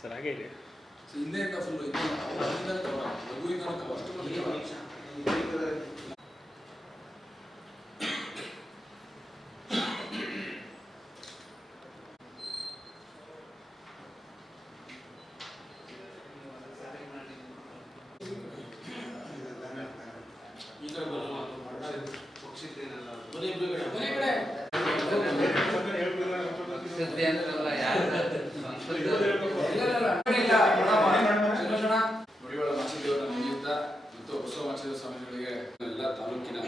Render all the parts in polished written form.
Sir ಹಾಗೆ ಇದೆ. ಹಿಂದೆಯಿಂದ full ಲಘುವಿಂದ ಈ ಕಡೆ ಬರಲ್ಲ ಪಕ್ಷಿದ್ದೇನಲ್ಲ ಬರೀ ಕಡೆ ನುಡಿವಾಳ ಮಾಚಿದೇವರ ನಿಮಿತ್ತ ಮತ್ತು ಬಸವ ಮಾಚಿದೇವ ಸ್ವಾಮಿಗಳಿಗೆ ಎಲ್ಲ ತಾಲೂಕಿನ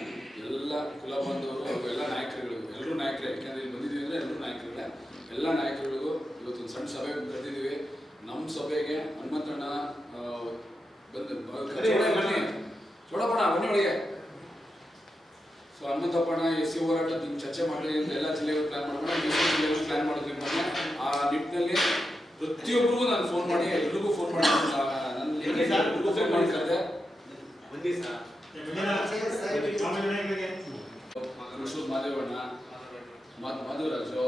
ಎಲ್ಲ ಕುಲ ಬಾಂಧವರು ಹಾಗೂ ಎಲ್ಲ ನಾಯಕರುಗಳಿಗೂ ಎಲ್ಲರೂ ನಾಯಕರೇ. ಯಾಕೆಂದ್ರೆ ಇಲ್ಲಿ ಬಂದಿದ್ದೀವಿ ಅಂದರೆ ಎಲ್ಲರೂ ನಾಯಕರುಗಳೇ. ಎಲ್ಲ ನಾಯಕರುಗಳಿಗೂ ಇವತ್ತೊಂದು ಸಣ್ಣ ಸಭೆ ಕರೆದಿದ್ದೀವಿ. ನಮ್ಮ ಸಭೆಗೆ ಹನುಮಂತಣ್ಣ ಬಂದು ಚೋಡಪ್ಪಣ ಬನ್ನಿ ಒಳಗೆ. ಸೊ ಹನುಮಂತಪ್ಪಣ್ಣ ಎಸ್.ಸಿ ಹೋರಾಟ ಚರ್ಚೆ ಮಾಡಿ ಎಲ್ಲ ಜಿಲ್ಲೆಗಳು ಪ್ಲಾನ್ ಮಾಡ್ಕೊಂಡು ಮೈಸೂರು ಜಿಲ್ಲೆಗಳು ಪ್ಲಾನ್ ಮಾಡಿದ್ವಿ. ಮೊನ್ನೆ ಆ ನಿಟ್ಟಿನಲ್ಲಿ ಪ್ರತಿಯೊಬ್ಬರಿಗೂ ನಾನು ಫೋನ್ ಮಾಡಿ ಎಲ್ರಿಗೂ ಫೋನ್ ಮಾಡಿ ಎಲ್ರಿಗೂ ಫೋನ್ ಮಾಡಿ ಕರೆದೆ. ಕೃಷ್ಣ ಮಾದೇವಣ್ಣ, ಮಧುರಾಜು,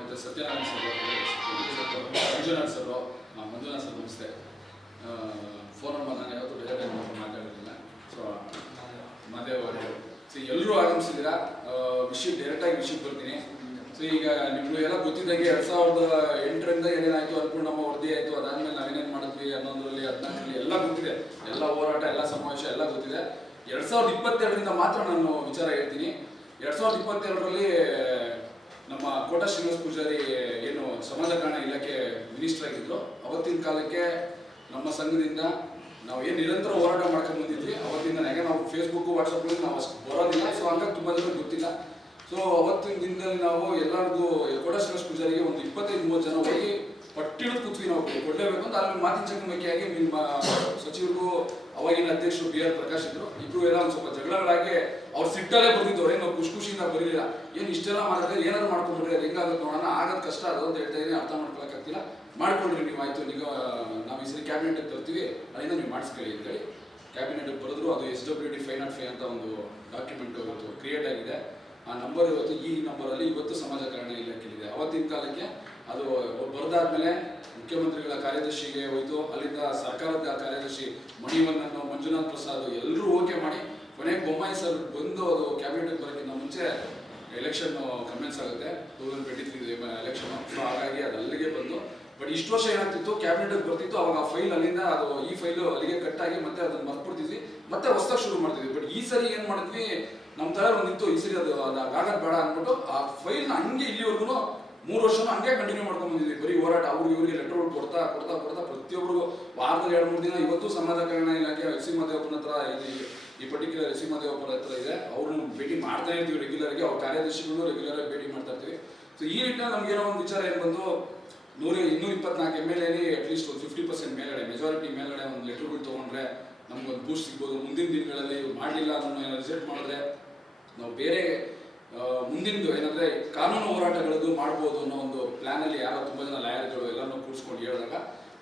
ಮತ್ತು Satyanarayana sir, Manjunath sir, Manjunath sir ನಮಸ್ತೆ. ಫೋನಲ್ಲಿ ನಾನು ಯಾವತ್ತೂ ಡೈರೆಕ್ಟ್ ಮಾತಾಡೋದಿಲ್ಲ. ಸೊ ಮಾದೇವ್ ಅವರು ಎಲ್ಲರೂ ಆಗಮಿಸಿದ್ದೀರಾ. ಡೈರೆಕ್ಟಾಗಿ ವಿಷಯಕ್ಕೆ ಬರ್ತೀನಿ. ಸೊ ಈಗ ನಿಮ್ಗೆ ಎಲ್ಲ ಗೊತ್ತಿದ್ದಂಗೆ 2008ರಿಂದ ಏನೇನಾಯಿತು ಅನ್ನಪೂರ್ಣಮ್ಮ ವರದಿ ಆಯಿತು. ಅದಾದ್ಮೇಲೆ ನಾವೇನೇನು ಮಾಡಿದ್ವಿ 11ರಲ್ಲಿ 14ರಲ್ಲಿ ಎಲ್ಲ ಗೊತ್ತಿದೆ. ಎಲ್ಲ ಹೋರಾಟ, ಎಲ್ಲ ಸಮಾವೇಶ ಎಲ್ಲ ಗೊತ್ತಿದೆ. 2022ರಿಂದ ಮಾತ್ರ ನಾನು ವಿಚಾರ ಹೇಳ್ತೀನಿ. 2022ರಲ್ಲಿ ನಮ್ಮ ಕೋಟ ಶ್ರೀನಿವಾಸ ಪೂಜಾರಿ ಏನು ಸಮಾಜ ಕಲ್ಯಾಣ ಇಲಾಖೆ ಮಿನಿಸ್ಟರ್ ಆಗಿದ್ರು. ಅವತ್ತಿನ ಕಾಲಕ್ಕೆ ನಮ್ಮ ಸಂಘದಿಂದ ನಾವು ಏನು ನಿರಂತರ ಹೋರಾಟ ಮಾಡ್ಕೊಂಡು ಬಂದಿದ್ವಿ. ಅವತ್ತಿಂದ ಯಾಕೆ ನಾವು ಫೇಸ್ಬುಕ್ಕು ವಾಟ್ಸಪ್ಪಲ್ಲಿ ನಾವು ಅಷ್ಟು ಬರೋದಿಲ್ಲ. ಸೊ ಹಂಗಾಗಿ ತುಂಬ ಜನ ಗೊತ್ತಿಲ್ಲ. ಸೊ ಅವತ್ತಿನ ದಿನದಲ್ಲಿ ನಾವು ಎಲ್ಲರಿಗೂ ಕೋಟ ಶ್ರೀನಿವಾಸ ಪೂಜಾರಿಗೆ ಒಂದು 25-30 ಜನ ಹೋಗಿ ಪಟ್ಟಿಡಿದು ಕೂತ್ವಿ. ನಾವು ಕೊಡಲೇಬೇಕು ಅಂತ ಅಲ್ಲಿ ಮಾತಿನ ಚಕಮಕಿಯಾಗಿ ನಿಮ್ಮ ಸಚಿವರು ಅವಾಗಿನ ಅಧ್ಯಕ್ಷರು B.R. ಪ್ರಕಾಶ್ ಇದ್ರು. ಇಬ್ರು ಎಲ್ಲ ಒಂದು ಸ್ವಲ್ಪ ಜಗಳಗಳಾಗಿ ಅವ್ರು ಸಿಟ್ಟಲ್ಲೇ ಬಂದಿದ್ದವ್ರೆ. ನಾವು ಖುಷಿಯಿಂದ ಬರಲಿಲ್ಲ. ಏನು ಇಷ್ಟೆಲ್ಲ ಮಾಡಿದ್ರೆ ಏನಾದ್ರು ಮಾಡ್ಕೊಂಡ್ರೆ ಅದು ಹೆಂಗಾಗುತ್ತೆ ನೋಡೋಣ, ಆಗೋದು ಕಷ್ಟ ಅದು ಅಂತ ಹೇಳ್ತಾ ಇದ್ದೀನಿ. ಅರ್ಥ ಮಾಡ್ಕೊಳಕ್ಕಾಗ್ತಿಲ್ಲ. ಮಾಡ್ಕೊಂಡ್ರಿ ನೀವು, ಆಯಿತು ನೀವು ನಾವು ಈ ಸರಿ ಕ್ಯಾಬಿನೆಟ್ಗೆ ತರ್ತೀವಿ, ಅದರಿಂದ ನೀವು ಮಾಡಿಸ್ಕೊಳ್ಳಿ ಅಂತೇಳಿ ಕ್ಯಾಬಿನೆಟ್ಗೆ ಬರೆದ್ರು. ಅದು SWD 505 ಅಂತ ಒಂದು ಡಾಕ್ಯುಮೆಂಟ್ ಇವತ್ತು ಕ್ರಿಯೇಟ್ ಆಗಿದೆ. ಆ ನಂಬರ್ ಇವತ್ತು ಈ ನಂಬರಲ್ಲಿ ಇವತ್ತು ಸಮಾಜ ಕಲ್ಯಾಣ ಇಲಾಖೆಯಿದೆ. ಅವತ್ತಿನ ಕಾಲಕ್ಕೆ ಅದು ಬರೆದಾದ್ಮೇಲೆ ಮುಖ್ಯಮಂತ್ರಿಗಳ ಕಾರ್ಯದರ್ಶಿಗೆ ಹೋಯ್ತು. ಅಲ್ಲಿಂದ ಸರ್ಕಾರದ ಕಾರ್ಯದರ್ಶಿ ಮಣಿವಣ್ಣನ್ನು, ಮಂಜುನಾಥ್ ಪ್ರಸಾದ್ ಎಲ್ಲರೂ ಓಕೆ ಮಾಡಿ ಕೊನೆಗೆ ಬೊಮ್ಮಾಯಿ ಸರ್ ಬಂದು ಅದು ಕ್ಯಾಬಿನೆಟ್ಗೆ ಬರೋಕ್ಕಿಂತ ಮುಂಚೆ ಎಲೆಕ್ಷನ್ ಕಮೆನ್ಸ್ ಆಗುತ್ತೆ 2023 ಎಲೆಕ್ಷನ್. ಸೊ ಹಾಗಾಗಿ ಅದು ಅಲ್ಲಿಗೆ ಬಂದು ಬಟ್ ಇಷ್ಟು ವರ್ಷ ಏನಾಗ್ತಿತ್ತು, ಕ್ಯಾಬಿನೆಟ್ಗೆ ಬರ್ತಿತ್ತು. ಅವಾಗ ಆ ಫೈಲ್ ಅಲ್ಲಿಂದ ಅದು ಈ ಫೈಲು ಅಲ್ಲಿಗೆ ಕಟ್ಟಾಗಿ ಮತ್ತೆ ಅದನ್ನು ಮರ್ಬಿಡ್ತಿದ್ವಿ, ಮತ್ತೆ ಹೊಸದಾಗಿ ಶುರು ಮಾಡ್ತಿದ್ವಿ. ಬಟ್ ಈ ಸರಿ ಏನು ಮಾಡಿದ್ವಿ, ನಮ್ಮ ಥರ ಒಂದಿತ್ತು ಈ ಸರಿ ಅದು ಆಗೋದು ಬೇಡ ಅಂದ್ಬಿಟ್ಟು ಆ ಫೈಲ್ನ ಹಂಗೆ ಇಲ್ಲಿವರೆಗೂ 3 ವರ್ಷನೂ ಹಂಗೆ ಕಂಟಿನ್ಯೂ ಮಾಡ್ಕೊಂಡು ಬಂದಿದ್ವಿ. ಬರೀ ಹೋರಾಟ ಅವ್ರಿಗೆ ಇವ್ರಿಗೆ ಲೆಟರ್ಗಳು ಕೊಡ್ತಾ ಪ್ರತಿಯೊಬ್ಬರಿಗೂ ವಾರದಲ್ಲಿ 2-3 ದಿನ. ಇವತ್ತು ಸಮಾಜ ಕಲ್ಯಾಣ ಇಲಾಖೆ ಎಸ್.ಸಿ ಮಾದೇವಪ್ಪನ ಹತ್ರ ಈ ಪರ್ಟಿಕ್ಯುಲರ್ ಎಸ್.ಸಿ ಮಾದೇವಪ್ಪನ ಹತ್ರ ಇದೆ. ಅವ್ರನ್ನ ಭೇಟಿ ಮಾಡ್ತಾ ಇರ್ತೀವಿ ರೆಗ್ಯುಲರ್ಗೆ. ಅವ್ರ ಕಾರ್ಯದರ್ಶಿಗಳು ರೆಗ್ಯುಲರಾಗಿ ಭೇಟಿ ಮಾಡ್ತಾ ಇರ್ತೀವಿ. ಸೊ ಈ ನಿಟ್ಟಿನಲ್ಲಿ ನಮಗೇನೋ ಒಂದು ವಿಚಾರ ಏನು ಬಂದು 224 MLA ಅಟ್ಲೀಸ್ಟ್ ಒಂದು 50% ಮೇಲ್ಗಡೆ, ಮೆಜಾರಿಟಿ ಮೇಲ್ಗಡೆ ಒಂದು ಲೆಟರ್ಗಳು ತೊಗೊಂಡ್ರೆ ನಮ್ಗೊಂದು ಬೂಸ್ಟ್ ಸಿಗ್ಬೋದು. ಮುಂದಿನ ದಿನಗಳಲ್ಲಿ ಮಾಡಲಿಲ್ಲ ಅನ್ನೋ ರಿಸಲ್ಟ್ ಮಾಡಿದ್ರೆ ನಾವು ಬೇರೆ ಮುಂದಿನದು ಏನಂದರೆ ಕಾನೂನು ಹೋರಾಟಗಳದ್ದು ಮಾಡ್ಬೋದು ಅನ್ನೋ ಒಂದು ಪ್ಲ್ಯಾನಲ್ಲಿ ಯಾರೋ ತುಂಬ ಜನ ಲಾಯರ್ಗಳು ಎಲ್ಲನೂ ಕೂಡಿಸ್ಕೊಂಡು ಹೇಳಿದಾಗ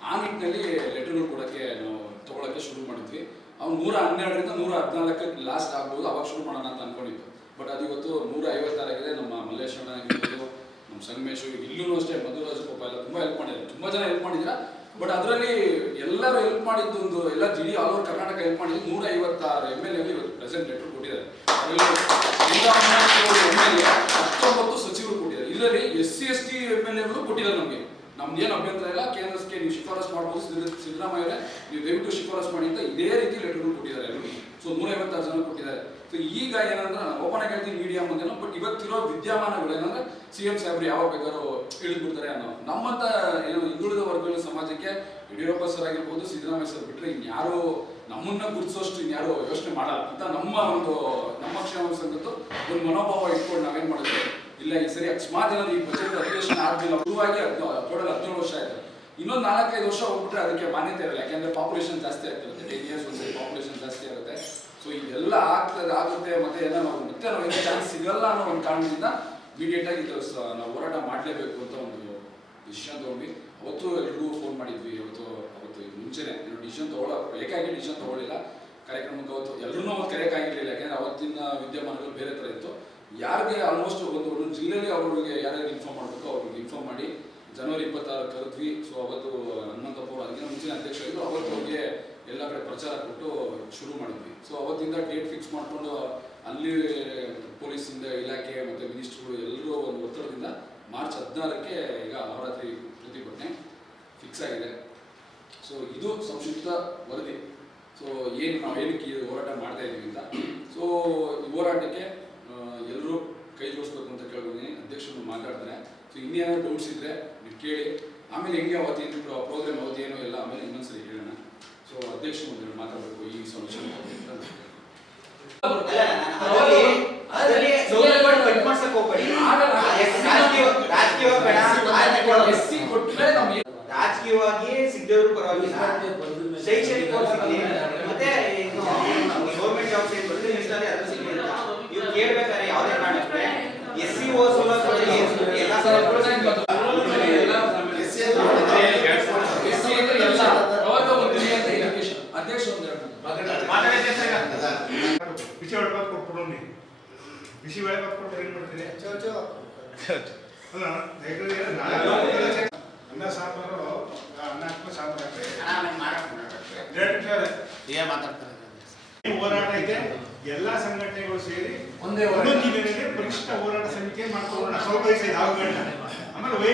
ಆ ನಿಟ್ಟಿನಲ್ಲಿ ಲೆಟರ್ಗಳು ಕೊಡೋಕ್ಕೆ ನಾವು ತೊಗೊಳಕ್ಕೆ ಶುರು ಮಾಡಿದ್ವಿ. ಅವ್ನು 112ರಿಂದ 114ಕ್ಕೆ ಲಾಸ್ಟ್ ಆಗ್ಬೋದು, ಅವಾಗ ಶುರು ಮಾಡೋಣ ಅಂತ ಅಂದ್ಕೊಂಡಿದ್ದು. ಬಟ್ ಅದು ಇವತ್ತು 156 ಆಗಿದೆ. ನಮ್ಮ ಮಲ್ಲೇಶ್ವರ ಆಗಿರ್ಬೋದು, ನಮ್ಮ ಸಂಗಮೇಶು, ಇಲ್ಲೂ ಅಷ್ಟೇ ಮಧುರಾಜು ಪಾಪ ಎಲ್ಲ ತುಂಬ ಹೆಲ್ಪ್ ಮಾಡಿದ್ದಾರೆ. ತುಂಬ ಜನ ಹೆಲ್ಪ್ ಮಾಡಿದ್ದೀರಾ. ಬಟ್ ಅದರಲ್ಲಿ ಎಲ್ಲರೂ ಹೆಲ್ಪ್ ಮಾಡಿದ್ದು ಒಂದು ಎಲ್ಲ ಜಿಡಿ ಆಲ್ ಓವರ್ ಕರ್ನಾಟಕ ಹೆಲ್ಪ್ ಮಾಡಿದ್ದು 156 MLA ಇವತ್ತು ಪ್ರೆಸೆಂಟ್ ಲೆಟರ್ ಕೊಟ್ಟಿದ್ದಾರೆ. 19 ಸಚಿವರು ಕೊಟ್ಟಿದ್ದಾರೆ. ಇದರಲ್ಲಿ SC ST MLAಗಳು ಕೊಟ್ಟಿದ್ದಾರೆ. ನಮ್ದೇನು ಅಭ್ಯಂತರ ಇಲ್ಲ. ಕೇಂದ್ರಕ್ಕೆ ನೀವು ಶಿಫಾರಸ್ ಮಾಡ್ಬೋದು, ಸಿದ್ದರಾಮಯ್ಯ ನೀವು ದಯವಿಟ್ಟು ಶಿಫಾರಸ್ ಮಾಡಿ ಅಂತ ಇದೇ ರೀತಿ ಲೆಟರ್ಗಳು ಕೊಟ್ಟಿದ್ದಾರೆ ಎಲ್ಲರೂ. ಸೊ 156 ಜನ ಕೊಟ್ಟಿದ್ದಾರೆ. ಸೊ ಈಗ ಏನಂದ್ರೆ ನಾನು ಓಪನ್ ಆಗಿ ಹೇಳ್ತೀನಿ ಮೀಡಿಯಾ ಮುಂದೆನೋ, ಬಟ್ ಇವತ್ತಿರೋ ವಿದ್ಯಮಾನಗಳು ಏನಂದ್ರೆ CM ಸಾಹೇಬ್ರು ಯಾವಾಗ ಬೇಕಾದ್ರೂ ಇಳಿದ್ಬಿಡ್ತಾರೆ ಅನ್ನೋ ನಮ್ಮಂತ ಏನು ಹಿಂದುಳಿದ ವರ್ಗಗಳ ಸಮಾಜಕ್ಕೆ ಯಡಿಯೂರಪ್ಪ ಸರ್ ಆಗಿರ್ಬೋದು, ಸಿದ್ದರಾಮಯ್ಯ ಸರ್ ಬಿಟ್ಟರೆ ಇನ್ಯಾರು ನಮ್ಮನ್ನ ಗುರುತಿಸೋಷ್ಟು ಇನ್ಯಾರು ಯೋಚನೆ ಮಾಡಲ್ಲ ಅಂತ ನಮ್ಮ ಕ್ಷೇಮ ಸಂಘದ್ದು ಒಂದು ಮನೋಭಾವ ಇಟ್ಕೊಂಡು ನಾವೇನು ಮಾಡಿದ್ವಿ, ಇಲ್ಲ ಈ ಸರಿ ಅಕಸ್ಮಾತ್ ಏನಾದ್ರು ಈ ಬಜೆಟ್ ಅಧಿವೇಶನ ಆದ್ಮೇಲೆ ಶುರುವಾಗಿ ಟೋಟಲ್ 17 ವರ್ಷ ಆಯ್ತು. ಇನ್ನೊಂದು 4-5 ವರ್ಷ ಹೋಗ್ಬಿಟ್ರೆ ಅದಕ್ಕೆ ಮಾನ್ಯತೆ ಇರಲ್ಲ. ಯಾಕೆಂದ್ರೆ ಪಾಪ್ಯುಲೇಷನ್ ಜಾಸ್ತಿ ಆಗ್ತಿರುತ್ತೆ, 10 years ಒಂದ್ಸರಿ ಪಾಪ್ಯುಲೇಷನ್ ಜಾಸ್ತಿ ಆಗುತ್ತೆ. ಸೊ ಇದೆಲ್ಲ ಆಗುತ್ತೆ ಮತ್ತೆ ನಾವು ಏನು ಚಾನ್ಸ್ ಸಿಗಲ್ಲ ಅನ್ನೋ ಒಂದು ಕಾರಣದಿಂದ ಇಮಿಡಿಯೇಟ್ ಆಗಿ ನಾವು ಹೋರಾಟ ಮಾಡಲೇಬೇಕು ಅಂತ ಒಂದು ಡಿಸಿಷನ್ ತೊಗೊಂಡ್ವಿ. ಅವತ್ತು ಎಲ್ರಿಗೂ ಫೋನ್ ಮಾಡಿದ್ವಿ. ಅವತ್ತು ಮುಂಚೆನೆ ಡಿಸಿಷನ್ ಬೇಕಾಗಿ ಡಿಸಿಷನ್ ತೊಗೊಳ್ಳಿಲ್ಲ. ಕಾರ್ಯಕ್ರಮಕ್ಕೆ ಅವತ್ತು ಎಲ್ಲರೂ ಅವತ್ತು ಕರೆಯೋಕ್ಕಾಗಿರಲಿಲ್ಲ. ಯಾಕೆಂದ್ರೆ ಅವತ್ತಿನ ವಿದ್ಯಮಾನಗಳು ಬೇರೆ ಥರ ಇತ್ತು. ಯಾರಿಗೆ ಆಲ್ಮೋಸ್ಟ್ ಒಂದು ಜಿಲ್ಲೆಯಲ್ಲಿ ಅವ್ರಿಗೆ ಯಾರ್ಯಾರು ಇನ್ಫಾರ್ಮ್ ಮಾಡಬೇಕು ಅವ್ರಿಗೆ ಇನ್ಫಾರ್ಮ್ ಮಾಡಿ ಜನವರಿ 26 ಕರೆದ್ವಿ. ಸೊ ಅವತ್ತು ಹನುಮಂತಪ್ಪ ಅವರು ಅದಕ್ಕಿಂತ ಮುಂಚಿನ ಅಧ್ಯಕ್ಷರಾಗಿದ್ದು, ಅವತ್ತು ಅವ್ರಿಗೆ ಎಲ್ಲ ಕಡೆ ಪ್ರಚಾರ ಕೊಟ್ಟು ಶುರು ಮಾಡಿದ್ವಿ. ಸೊ ಅವತ್ತಿಂದ ಡೇಟ್ ಫಿಕ್ಸ್ ಮಾಡಿಕೊಂಡು ಅಲ್ಲಿ ಪೊಲೀಸಿಂದ ಇಲಾಖೆ ಮತ್ತು ಮಿನಿಸ್ಟ್ರುಗಳು ಎಲ್ಲರೂ ಒಂದು ಒತ್ತಡದಿಂದ ಮಾರ್ಚ್ 16ಕ್ಕೆ ಈಗ ಅಹೋರಾತ್ರಿ ಪ್ರತಿಭಟನೆ ಫಿಕ್ಸ್ ಆಗಿದೆ. ಸೊ ಇದು ಸಂಕ್ಷಿಪ್ತ ವರದಿ. ಸೊ ನಾವು ಏನಕ್ಕೆ ಹೋರಾಟ ಮಾಡ್ತಾ ಇದ್ದೀವಿ ಅಂತ. ಸೊ ಈ ಹೋರಾಟಕ್ಕೆ ಎಲ್ಲರೂ ಕೈ ಜೋಡಿಸ್ಬೇಕು ಅಂತ ಕೇಳ್ಕೊಂಡಿದ್ದೀನಿ. ಅಧ್ಯಕ್ಷರು ಮಾತಾಡ್ತಾರೆ. ಸೊ ಇನ್ನೇನೋ ಡೌಟ್ಸ್ ಇದ್ದರೆ ನೀವು ಕೇಳಿ. ಆಮೇಲೆ ಹೆಂಗೆ ಅವತ್ತೇನು ಪ್ರೋಗ್ರಾಮ್ ಅವತ್ತೇನೋ ಎಲ್ಲ ಆಮೇಲೆ ಇನ್ನೊಂದ್ಸರಿ ಹೇಳೋಣ. ಸೊ ಅಧ್ಯಕ್ಷರು ಒಂದು ಮಾತಾಡಬೇಕು ಈ ಸಮಸ್ಯೆ. ರಾಜಕೀಯವಾಗಿ ಸಿಗದವರು ಪರವಾಗಿಲ್ಲ, ಶೈಕ್ಷಣಿಕ ಮತ್ತೆ ಗೌರ್ಮೆಂಟ್ ಜಾಬ್ಸ್ ಏನು ಬರುತ್ತೆ ಅದನ್ನು ಸಿಗಲಿ ಅಂತ ನೀವು ಕೇಳ್ಬೇಕಾದ್ರೆ ಯಾವುದೇ ಕಾರಣಕ್ಕೆ SC ಬಿಸಿ ಬೇಳೆ ಕೊಟ್ಬಿಟ್ಟು ಏನು ಮಾಡ್ತೀರಿ? ಅಲ್ಲ ಅನ್ನ ಸಾಂಬಾರು ಅನ್ನ ಹಾಕಿ ಸಾಂಬಾರು ಹೋರಾಟ ಇದೆ. ಎಲ್ಲಾ ಸಂಘಟನೆಗಳು ಸೇರಿ ಒಂದೇ ಜಿಲ್ಲೆಯಲ್ಲಿ ಪರಿಷ್ಠ ಹೋರಾಟ ಸಮಿತಿ ಮಾಡ್ಕೊಳ್ಳೋಣ. ಆಮೇಲೆ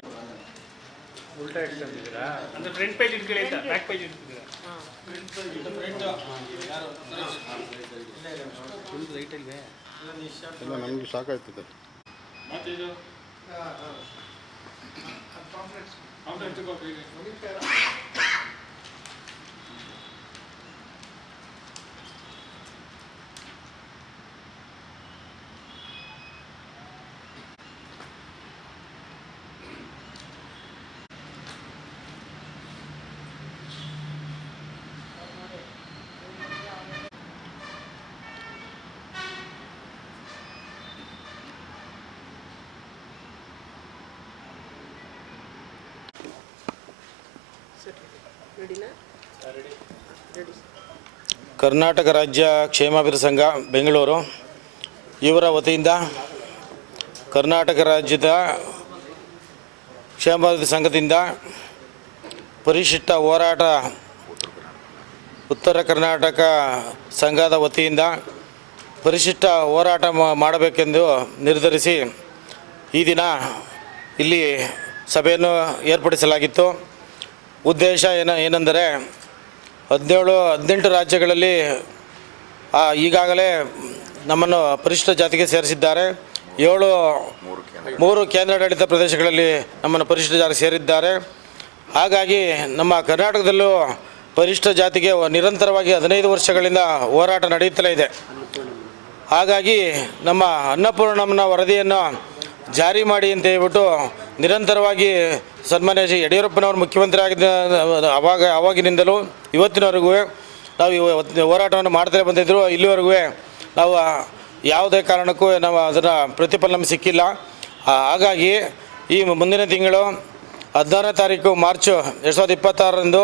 ಉಲ್ಟಾ ಇಟ್ಕೊಂಡಿದ್ದೀರಾ ಅಂದ್ರೆ ಫ್ರಂಟ್ ಪೇಜ್ ಇಟ್ಕೊಳ್ಳಿ ಅಂತ ಬ್ಯಾಕ್ ಪೇಜ್ ಇಟ್ಕೊಂಡಿದ್ದೀರಾ? ಫುಲ್ ರೈಟಲ್ಲಿ ಎಲ್ಲ ನಮಗೆ ಸಾಕಾಯ್ತದೆ. ಮತ್ತೆ ಇದು ಕರ್ನಾಟಕ ರಾಜ್ಯ ಕ್ಷೇಮಾಭಿವೃದ್ಧಿ ಸಂಘ ಬೆಂಗಳೂರು ಇವರ ವತಿಯಿಂದ ಕರ್ನಾಟಕ ರಾಜ್ಯದ ಕ್ಷೇಮಾಭಿವೃದ್ಧಿ ಸಂಘದಿಂದ ಪರಿಶಿಷ್ಟ ಹೋರಾಟ ಉತ್ತರ ಕರ್ನಾಟಕ ಸಂಘದ ವತಿಯಿಂದ ಪರಿಶಿಷ್ಟ ಹೋರಾಟ ಮಾಡಬೇಕೆಂದು ನಿರ್ಧರಿಸಿ ಈ ದಿನ ಇಲ್ಲಿ ಸಭೆಯನ್ನು ಏರ್ಪಡಿಸಲಾಗಿತ್ತು. ಉದ್ದೇಶ ಏನೆಂದರೆ 17-18 ರಾಜ್ಯಗಳಲ್ಲಿ ಈಗಾಗಲೇ ನಮ್ಮನ್ನು ಪರಿಶಿಷ್ಟ ಜಾತಿಗೆ ಸೇರಿಸಿದ್ದಾರೆ. 3 ಕೇಂದ್ರಾಡಳಿತ ಪ್ರದೇಶಗಳಲ್ಲಿ ನಮ್ಮನ್ನು ಪರಿಶಿಷ್ಟ ಜಾತಿಗೆ ಸೇರಿದ್ದಾರೆ. ಹಾಗಾಗಿ ನಮ್ಮ ಕರ್ನಾಟಕದಲ್ಲೂ ಪರಿಶಿಷ್ಟ ಜಾತಿಗೆ ನಿರಂತರವಾಗಿ 15 ವರ್ಷಗಳಿಂದ ಹೋರಾಟ ನಡೆಯುತ್ತಲೇ ಇದೆ. ಹಾಗಾಗಿ ನಮ್ಮ ಅನ್ನಪೂರ್ಣಮ್ಮನ ವರದಿಯನ್ನು ಜಾರಿ ಮಾಡಿ ಅಂತ ಹೇಳ್ಬಿಟ್ಟು ನಿರಂತರವಾಗಿ ಸನ್ಮಾನ್ಯ ಶ್ರೀ ಯಡಿಯೂರಪ್ಪನವರು ಮುಖ್ಯಮಂತ್ರಿ ಆಗಿದ್ದ ಆವಾಗಿನಿಂದಲೂ ಇವತ್ತಿನವರೆಗೂ ನಾವು ಹೋರಾಟವನ್ನು ಮಾಡ್ತಲೇ ಬಂದಿದ್ದರು. ಇಲ್ಲಿವರೆಗೂ ನಾವು ಯಾವುದೇ ಕಾರಣಕ್ಕೂ ನಾವು ಅದರ ಪ್ರತಿಫಲನ ಸಿಕ್ಕಿಲ್ಲ. ಹಾಗಾಗಿ ಈ ಮುಂದಿನ ತಿಂಗಳು 16ನೇ ತಾರೀಕು ಮಾರ್ಚ್ 2026ರಂದು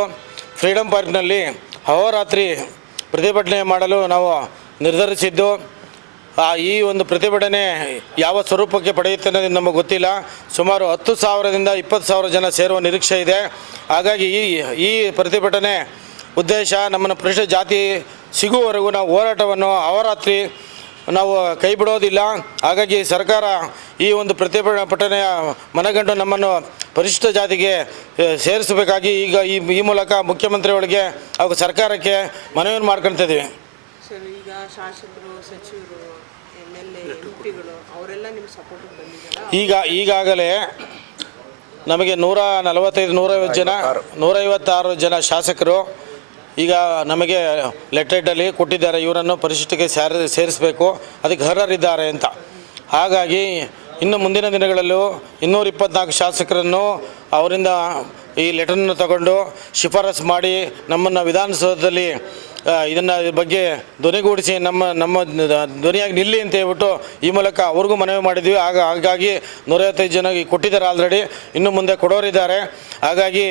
ಫ್ರೀಡಮ್ ಪಾರ್ಕ್ನಲ್ಲಿ ಅಹೋರಾತ್ರಿ ಪ್ರತಿಭಟನೆ ಮಾಡಲು ನಾವು ನಿರ್ಧರಿಸಿದ್ದು. ಈ ಒಂದು ಪ್ರತಿಭಟನೆ ಯಾವ ಸ್ವರೂಪಕ್ಕೆ ಪಡೆಯುತ್ತೆ ಅನ್ನೋದು ನಮಗೆ ಗೊತ್ತಿಲ್ಲ. ಸುಮಾರು 10,000ದಿಂದ 20,000 ಜನ ಸೇರುವ ನಿರೀಕ್ಷೆ ಇದೆ. ಹಾಗಾಗಿ ಈ ಪ್ರತಿಭಟನೆ ಉದ್ದೇಶ ನಮ್ಮನ್ನು ಪರಿಶಿಷ್ಟ ಜಾತಿ ಸಿಗುವವರೆಗೂ ನಾವು ಹೋರಾಟವನ್ನು ಅಹೋರಾತ್ರಿ ನಾವು ಕೈ ಬಿಡೋದಿಲ್ಲ. ಹಾಗಾಗಿ ಸರ್ಕಾರ ಈ ಒಂದು ಪ್ರತಿಭಟನೆಯ ಮನಗಂಡು ನಮ್ಮನ್ನು ಪರಿಶಿಷ್ಟ ಜಾತಿಗೆ ಸೇರಿಸಬೇಕಾಗಿ ಈಗ ಈ ಮೂಲಕ ಮುಖ್ಯಮಂತ್ರಿಗಳಿಗೆ ಹಾಗೂ ಸರ್ಕಾರಕ್ಕೆ ಮನವಿಯನ್ನು ಮಾಡ್ಕೊಳ್ತಿದ್ದೀವಿ. ಸರ್, ಈಗ ಶಾಸಕರು, ಸಚಿವರು, MLA, MP ಗಳು ಅವರೆಲ್ಲ ನಿಮ್ಮ ಸಪೋರ್ಟಿಗೆ ಬಂದಿದ್ದಾರೆ. ಈಗಾಗಲೇ ನಮಗೆ 145-150 ಜನ 156 ಜನ ಶಾಸಕರು ಈಗ ನಮಗೆ ಲೆಟರ್ಡಲ್ಲಿ ಕೊಟ್ಟಿದ್ದಾರೆ. ಇವರನ್ನು ಪರಿಶಿಷ್ಟಕ್ಕೆ ಸೇರಿಸಬೇಕು, ಅದಕ್ಕೆ ಅರ್ಹರಿದ್ದಾರೆ ಅಂತ. ಹಾಗಾಗಿ ಇನ್ನು ಮುಂದಿನ ದಿನಗಳಲ್ಲೂ 224 ಶಾಸಕರನ್ನು ಅವರಿಂದ ಈ ಲೆಟರನ್ನು ತಗೊಂಡು ಶಿಫಾರಸು ಮಾಡಿ ನಮ್ಮನ್ನು ವಿಧಾನಸೌಧದಲ್ಲಿ ಇದನ್ನು ಬಗ್ಗೆ ಧ್ವನಿಗೂಡಿಸಿ ನಮ್ಮ ಧ್ವನಿಯಾಗಿ ನಿಲ್ಲಿ ಅಂತ ಹೇಳ್ಬಿಟ್ಟು ಈ ಮೂಲಕ ಅವ್ರಿಗೂ ಮನವಿ ಮಾಡಿದ್ವಿ. ಹಾಗಾಗಿ 150 ಜನ ಕೊಟ್ಟಿದ್ದಾರೆ ಆಲ್ರೆಡಿ, ಇನ್ನು ಮುಂದೆ ಕೊಡೋರಿದ್ದಾರೆ. ಹಾಗಾಗಿ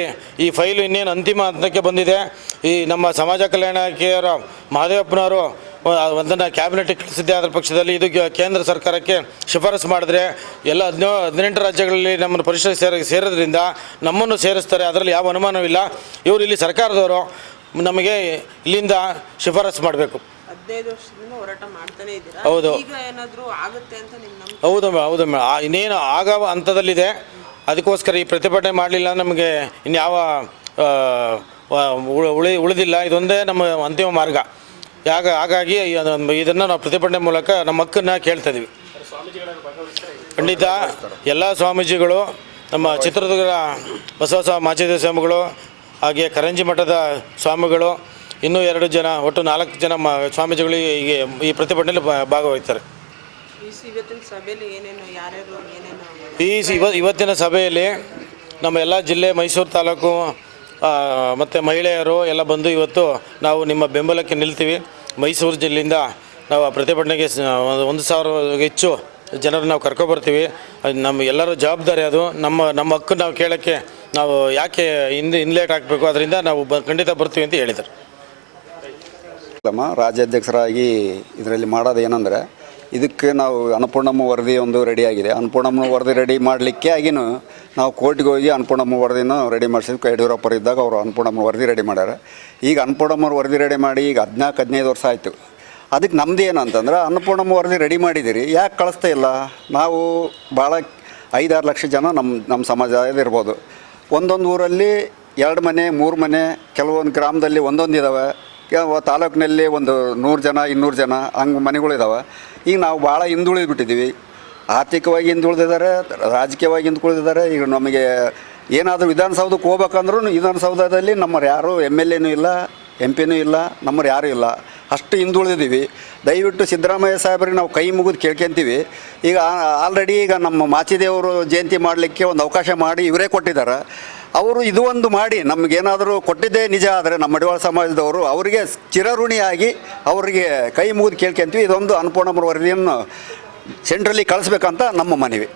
ಈ ಫೈಲು ಇನ್ನೇನು ಅಂತಿಮ ಹಂತಕ್ಕೆ ಬಂದಿದೆ. ಈ ನಮ್ಮ ಸಮಾಜ ಕಲ್ಯಾಣ ಇಲಾಖೆಯವರ ಮಹದೇವಪ್ಪನವರು ಅದನ್ನು ಕ್ಯಾಬಿನೆಟ್ಗೆ ಕಳಿಸಿದ್ದೆ. ಅದರ ಪಕ್ಷದಲ್ಲಿ ಇದು ಕೇಂದ್ರ ಸರ್ಕಾರಕ್ಕೆ ಶಿಫಾರಸು ಮಾಡಿದ್ರೆ ಎಲ್ಲ 18 ರಾಜ್ಯಗಳಲ್ಲಿ ನಮ್ಮನ್ನು ಪರಿಶೀಲಿಸಿ ಸೇರೋದ್ರಿಂದ ನಮ್ಮನ್ನು ಸೇರಿಸ್ತಾರೆ, ಅದರಲ್ಲಿ ಯಾವ ಅನುಮಾನವಿಲ್ಲ. ಇವರು ಇಲ್ಲಿ ಸರ್ಕಾರದವರು ನಮಗೆ ಇಲ್ಲಿಂದ ಶಿಫಾರಸು ಮಾಡಬೇಕು. 15 ವರ್ಷದಿಂದ ಹೋರಾಟ ಮಾಡ್ತಾನೆ ಇದ್ದೀರಾ. ಹೌದು. ಈಗ ಏನಾದರೂ ಆಗುತ್ತೆ ಅಂತ ನಿಮ್ಮ ನಂಬಿಕೆ? ಹೌದು ಮೇಡಮ್, ಇನ್ನೇನು ಆಗೋ ಹಂತದಲ್ಲಿದೆ. ಅದಕ್ಕೋಸ್ಕರ ಈ ಪ್ರತಿಭಟನೆ ಮಾಡಲಿಲ್ಲ, ನಮಗೆ ಇನ್ಯಾವ ಉಳಿದಿಲ್ಲ. ಇದೊಂದೇ ನಮ್ಮ ಅಂತಿಮ ಮಾರ್ಗ. ಹಾಗಾಗಿ ಇದನ್ನು ನಾವು ಪ್ರತಿಭಟನೆ ಮೂಲಕ ನಮ್ಮ ಹಕ್ಕನ್ನು ಕೇಳ್ತಾ ಇದ್ದೀವಿ. ಖಂಡಿತ ಎಲ್ಲ ಸ್ವಾಮೀಜಿಗಳು, ನಮ್ಮ ಚಿತ್ರದುರ್ಗ ಬಸವ ಮಾಚಿದೇವ ಸ್ವಾಮಿಗಳು, ಹಾಗೆ ಕರಂಜಿ ಮಠದ ಸ್ವಾಮಿಗಳು, ಇನ್ನೂ 2 ಜನ, ಒಟ್ಟು 4 ಜನ ಸ್ವಾಮೀಜಿಗಳು ಈ ಪ್ರತಿಭಟನೆಯಲ್ಲಿ ಭಾಗವಹಿಸ್ತಾರೆ. ಇವತ್ತಿನ ಸಭೆಯಲ್ಲಿ ಏನೇನು ಯಾರ್ಯಾರು ಏನೇನು ಇವತ್ತಿನ ಸಭೆಯಲ್ಲಿ ನಮ್ಮ ಎಲ್ಲ ಜಿಲ್ಲೆ, ಮೈಸೂರು ತಾಲೂಕು ಮತ್ತು ಮಹಿಳೆಯರು ಎಲ್ಲ ಬಂದು ಇವತ್ತು ನಾವು ನಿಮ್ಮ ಬೆಂಬಲಕ್ಕೆ ನಿಲ್ತೀವಿ. ಮೈಸೂರು ಜಿಲ್ಲೆಯಿಂದ ನಾವು ಪ್ರತಿಭಟನೆಗೆ 1,000 ಹೆಚ್ಚು ಜನರನ್ನು ನಾವು ಕರ್ಕೊಬರ್ತೀವಿ. ನಮ್ಮ ಎಲ್ಲರೂ ಜವಾಬ್ದಾರಿ ಅದು. ನಮ್ಮ ಹಕ್ಕು ನಾವು ಕೇಳೋಕ್ಕೆ ನಾವು ಯಾಕೆ ಇನ್ಲೇಟ್ ಹಾಕಬೇಕು, ಅದರಿಂದ ನಾವು ಖಂಡಿತ ಬರ್ತೀವಿ ಅಂತ ಹೇಳಿದ್ದಾರೆ. ರಾಜ್ಯಾಧ್ಯಕ್ಷರಾಗಿ ಇದರಲ್ಲಿ ಮಾಡೋದು ಏನಂದರೆ, ಇದಕ್ಕೆ ನಾವು ಅನ್ನಪೂರ್ಣಮ್ಮ ವರದಿ ಒಂದು ರೆಡಿಯಾಗಿದೆ. ಅನ್ನಪೂರ್ಣಮ್ಮ ವರದಿ ರೆಡಿ ಮಾಡಲಿಕ್ಕೆ ಆಗಿನೂ ನಾವು ಕೋರ್ಟ್ಗೆ ಹೋಗಿ ಅನ್ನಪೂರ್ಣಮ್ಮ ವರದಿನೂ ರೆಡಿ ಮಾಡಿಸಿದ್ವಿ. ಯಡಿಯೂರಪ್ಪರು ಇದ್ದಾಗ ಅವರು ಅನ್ನಪೂರ್ಣಮ್ಮ ವರದಿ ರೆಡಿ ಮಾಡ್ಯಾರ. ಈಗ ಅನ್ನಪೂರ್ಣಮ್ಮ ವರದಿ ರೆಡಿ ಮಾಡಿ ಈಗ 14-15 ವರ್ಷ ಆಯಿತು. ಅದಕ್ಕೆ ನಮ್ಮದು ಏನಂತಂದ್ರೆ, ಅನ್ನಪೂರ್ಣಮ್ಮ ವರದಿ ರೆಡಿ ಮಾಡಿದ್ದೀರಿ, ಯಾಕೆ ಕಳಿಸ್ತಾ ಇಲ್ಲ? ನಾವು ಭಾಳ 5-6 ಲಕ್ಷ ಜನ ನಮ್ಮ ಸಮಾಜದಲ್ಲಿ ಇರ್ಬೋದು. ಒಂದೊಂದು ಊರಲ್ಲಿ 2 ಮನೆ 3 ಮನೆ, ಕೆಲವೊಂದು ಗ್ರಾಮದಲ್ಲಿ ಒಂದೊಂದಿದ್ದಾವೆ, ತಾಲೂಕಿನಲ್ಲಿ ಒಂದು 100 ಜನ 200 ಜನ ಹಂಗೆ ಮನೆಗಳಿದ್ದಾವೆ. ಈಗ ನಾವು ಭಾಳ ಹಿಂದುಳಿದ್ಬಿಟ್ಟಿದ್ದೀವಿ. ಆರ್ಥಿಕವಾಗಿ ಹಿಂದುಳಿದಿದ್ದಾರೆ, ರಾಜಕೀಯವಾಗಿ ಹಿಂದುಳಿದಿದ್ದಾರೆ. ಈಗ ನಮಗೆ ಏನಾದರೂ ವಿಧಾನಸೌಧಕ್ಕೆ ಹೋಗ್ಬೇಕಂದ್ರೂ ವಿಧಾನಸೌಧದಲ್ಲಿ ನಮ್ಮರು ಯಾರೂ MLA ಇಲ್ಲ, MP ಇಲ್ಲ, ನಮ್ಮರು ಯಾರೂ ಇಲ್ಲ. ಅಷ್ಟು ಹಿಂದುಳಿದಿದ್ದೀವಿ. ದಯವಿಟ್ಟು ಸಿದ್ದರಾಮಯ್ಯ ಸಾಹೇಬ್ರಿಗೆ ನಾವು ಕೈ ಮುಗಿದು ಕೇಳ್ಕೊಂತೀವಿ. ಈಗ ಆಲ್ರೆಡಿ ಈಗ ನಮ್ಮ ಮಾಚಿದೇವರು ಜಯಂತಿ ಮಾಡಲಿಕ್ಕೆ ಒಂದು ಅವಕಾಶ ಮಾಡಿ ಇವರೇ ಕೊಟ್ಟಿದ್ದಾರೆ. ಅವರು ಇದು ಒಂದು ಮಾಡಿ ನಮಗೇನಾದರೂ ಕೊಟ್ಟಿದ್ದೇ ನಿಜ ಆದರೆ ನಮ್ಮ ಮಡಿವಾಳ ಸಮಾಜದವರು ಅವರಿಗೆ ಚಿರಋಣಿಯಾಗಿ ಅವರಿಗೆ ಕೈ ಮುಗಿದು ಕೇಳ್ಕೊಂತೀವಿ. ಇದೊಂದು ಅನ್ನಪೂರ್ಣಮ್ಮ ವರದಿಯನ್ನು ಸೆಂಟ್ರಲ್ಲಿ ಕಳಿಸ್ಬೇಕಂತ ನಮ್ಮ ಮನವಿ.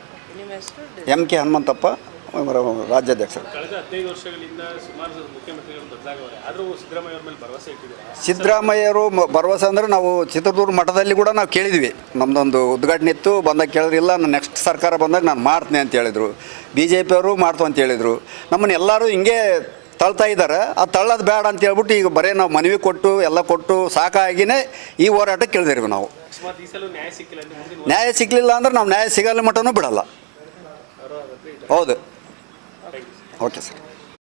MK ಹನುಮಂತಪ್ಪ, ರಾಜ್ಯಾಧ್ಯಕ್ಷರು. ಕಳೆದ 15 ವರ್ಷಗಳಿಂದ ಸುಮಾರು ಮುಖ್ಯಮಂತ್ರಿಗಳು ಬದಲಾಗವ್ರೆ, ಆದರೂ ಸಿದ್ದರಾಮಯ್ಯ ಅವರ ಮೇಲೆ ಭರವಸೆ ಇಟ್ಟಿದ್ದಾರೆ. ಸಿದ್ದರಾಮಯ್ಯರು ಭರವಸೆ ಅಂದರೆ ನಾವು ಚಿತ್ರದುರ್ಗ ಮಠದಲ್ಲಿ ಕೂಡ ನಾವು ಕೇಳಿದ್ವಿ. ನಮ್ಮದೊಂದು ಉದ್ಘಾಟನೆ ಇತ್ತು, ಬಂದಾಗ ಕೇಳಿದ್ರಿಲ್ಲ, ನಾನು ನೆಕ್ಸ್ಟ್ ಸರ್ಕಾರ ಬಂದಾಗ ನಾನು ಮಾಡ್ತೀನಿ ಅಂತ ಹೇಳಿದರು. BJP ಅವರು ಮಾಡ್ತು ಅಂತ ಹೇಳಿದರು. ನಮ್ಮನ್ನು ಎಲ್ಲರೂ ಹಿಂಗೆ ತಳ್ತಾ ಇದ್ದಾರೆ. ಆ ತಳ್ಳೋದು ಬೇಡ ಅಂತ ಹೇಳ್ಬಿಟ್ಟು ಈಗ ಬರೀ ನಾವು ಮನವಿ ಕೊಟ್ಟು ಎಲ್ಲ ಕೊಟ್ಟು ಸಾಕಾಗಿಯೇ ಈ ಹೋರಾಟಕ್ಕೆ ಕೇಳಿದಿರಿ ನಾವು. ನ್ಯಾಯ ಸಿಗಲಿಲ್ಲ ಅಂದ್ರೆ ನಾವು ನ್ಯಾಯ ಸಿಗಲ್ಲ ಮಟ್ಟನೂ ಬಿಡಲ್ಲ. ಹೌದು. Okay sir.